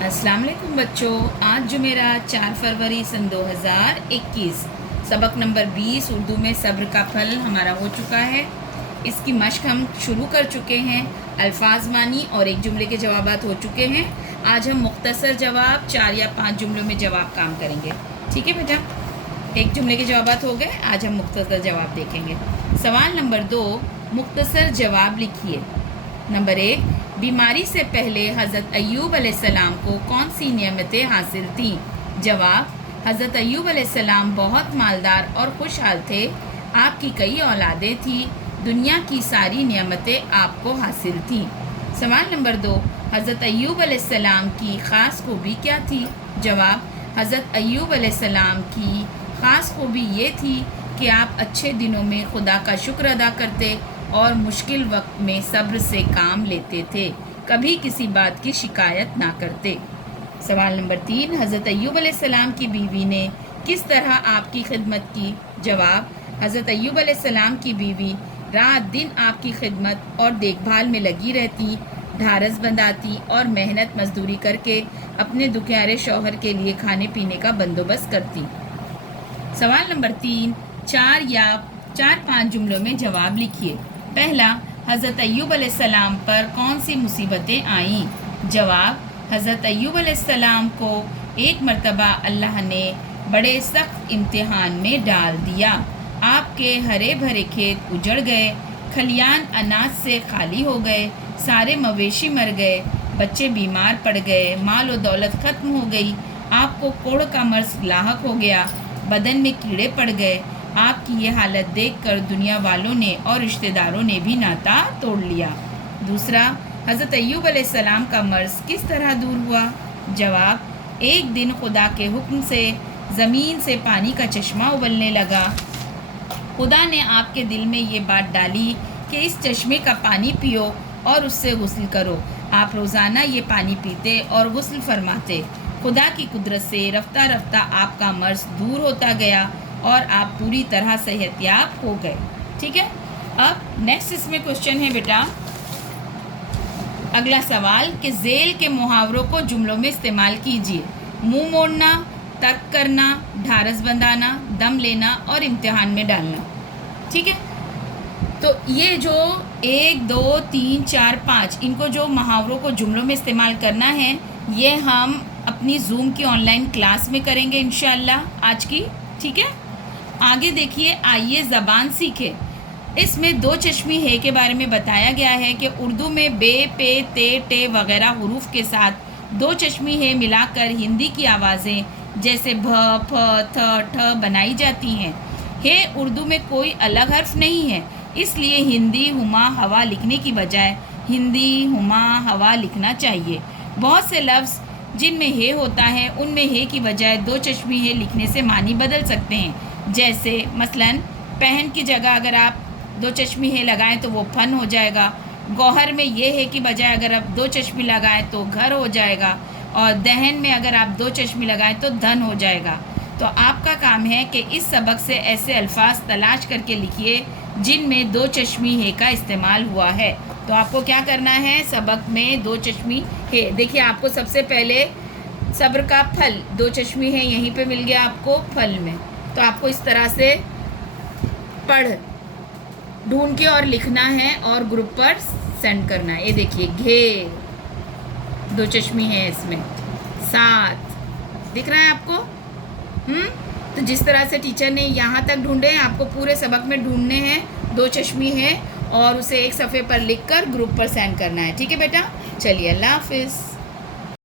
अस्सलाम वालेकुम बच्चों। आज जो मेरा 4 फरवरी सन 2021 सबक नंबर 20 उर्दू में सब्र का फल हमारा हो चुका है। इसकी मश्क हम शुरू कर चुके हैं। अल्फाज मानी और एक जुमले के जवाबात हो चुके हैं। आज हम मुख्तसर जवाब 4 या 5 जुमलों में जवाब काम करेंगे। ठीक है बेटा, एक जुमले के जवाबात हो गए, आज हम मुख्तसर जवाब देखेंगे। सवाल नंबर 2, मुख्तसर जवाब लिखिए। नंबर 1, बीमारी से पहले हज़रत अय्यूब अलैहिस्सलाम को कौन सी नेमतें हासिल थीं? जवाब, हज़रत अय्यूब अलैहिस्सलाम बहुत मालदार और खुशहाल थे। आपकी कई औलादें थीं, दुनिया की सारी नेमतें आपको हासिल थीं। सवाल नंबर 2, हज़रत अय्यूब अलैहिस्सलाम की ख़ास खूबी क्या थी? जवाब, हज़रत अय्यूब अलैहिस्सलाम की ख़ास खूबी ये थी कि आप अच्छे दिनों में खुदा का शुक्र अदा करते और मुश्किल वक्त में सब्र से काम लेते थे, कभी किसी बात की शिकायत ना करते। सवाल नंबर 3, हज़रत अय्यूब अलैहिस्सलाम की बीवी ने किस तरह आपकी खिदमत की? जवाब, हज़रत अय्यूब अलैहिस्सलाम की बीवी रात दिन आपकी खिदमत और देखभाल में लगी रहती, ढारस बंधाती और मेहनत मजदूरी करके अपने दुखियारे शौहर के लिए खाने पीने का बंदोबस्त करती। सवाल नंबर 3, 4-5 जुमलों में जवाब लिखिए। पहला, हज़रत अय्यूब अलैहिस्सलाम पर कौन सी मुसीबतें आईं? जवाब, हज़रत अय्यूब अलैहिस्सलाम को एक मर्तबा अल्लाह ने बड़े सख्त इम्तिहान में डाल दिया। आपके हरे भरे खेत उजड़ गए, खलियान अनाज से खाली हो गए, सारे मवेशी मर गए, बच्चे बीमार पड़ गए, माल और दौलत ख़त्म हो गई, आपको कोढ़ का मर्ज लाहक हो गया, बदन में कीड़े पड़ गए। आपकी ये हालत देखकर दुनिया वालों ने और रिश्तेदारों ने भी नाता तोड़ लिया। दूसरा, हज़रत अय्यूब अलैहिस्सलाम का मर्ज किस तरह दूर हुआ? जवाब, एक दिन खुदा के हुक्म से ज़मीन से पानी का चश्मा उबलने लगा। खुदा ने आपके दिल में ये बात डाली कि इस चश्मे का पानी पियो और उससे गुस्ल करो। आप रोज़ाना ये पानी पीते और गुस्ल फरमाते। खुदा की कुदरत से रफ्ता रफ्ता आपका मर्ज दूर होता गया और आप पूरी तरह सेहतयाब हो गए। ठीक है, अब नेक्स्ट इसमें क्वेश्चन है बेटा, अगला सवाल कि झेल के मुहावरों को जुमलों में इस्तेमाल कीजिए। मुंह मोड़ना, तर्क करना, ढारस बंधाना, दम लेना और इम्तिहान में डालना। ठीक है, तो ये जो 1, 2, 3, 4, 5 इनको जो मुहावरों को जुमलों में इस्तेमाल करना है, ये हम अपनी जूम की ऑनलाइन क्लास में करेंगे इंशाअल्लाह आज की। ठीक है, आगे देखिए, आइए ज़बान सीखे। इसमें 2 चश्मी है के बारे में बताया गया है कि उर्दू में बे, पे, ते, टे वगैरह हुरूफ के साथ 2 चश्मी है मिलाकर हिंदी की आवाज़ें जैसे भ, फ, थ, ठ बनाई जाती हैं। है उर्दू में कोई अलग हर्फ नहीं है, इसलिए हिंदी हुमा हवा लिखने की बजाय हिंदी हुमा हवा लिखना चाहिए। बहुत से लफ्ज़ जिनमें है होता है उनमें है की बजाय 2 चश्मी है लिखने से मानी बदल सकते हैं। जैसे मसलन पहन की जगह अगर आप 2 चश्मी है लगाएं तो वो फन हो जाएगा। गौहर में ये है की बजाय अगर आप 2 चश्मी लगाएं तो घर हो जाएगा। और दहन में अगर आप 2 चश्मी लगाएं तो धन हो जाएगा। तो आपका काम है कि इस सबक से ऐसे अल्फाज तलाश करके लिखिए जिनमें 2 चश्मी है का इस्तेमाल हुआ है। तो आपको क्या करना है, सबक में 2 चश्मी है। देखिए, आपको सबसे पहले सब्र का फल 2 चश्मी है यहीं पे मिल गया आपको फल में। तो आपको इस तरह से पढ़ ढूंढ के और लिखना है और ग्रुप पर सेंड करना है। ये देखिए, घेर 2 चश्मी है इसमें, साथ दिख रहा है आपको। तो जिस तरह से टीचर ने यहाँ तक ढूंढे हैं, आपको पूरे सबक में ढूंढने हैं 2 चश्मी है और उसे एक सफ़े पर लिखकर ग्रुप पर सेंड करना है। ठीक है बेटा, चलिए, अल्लाह हाफिज़।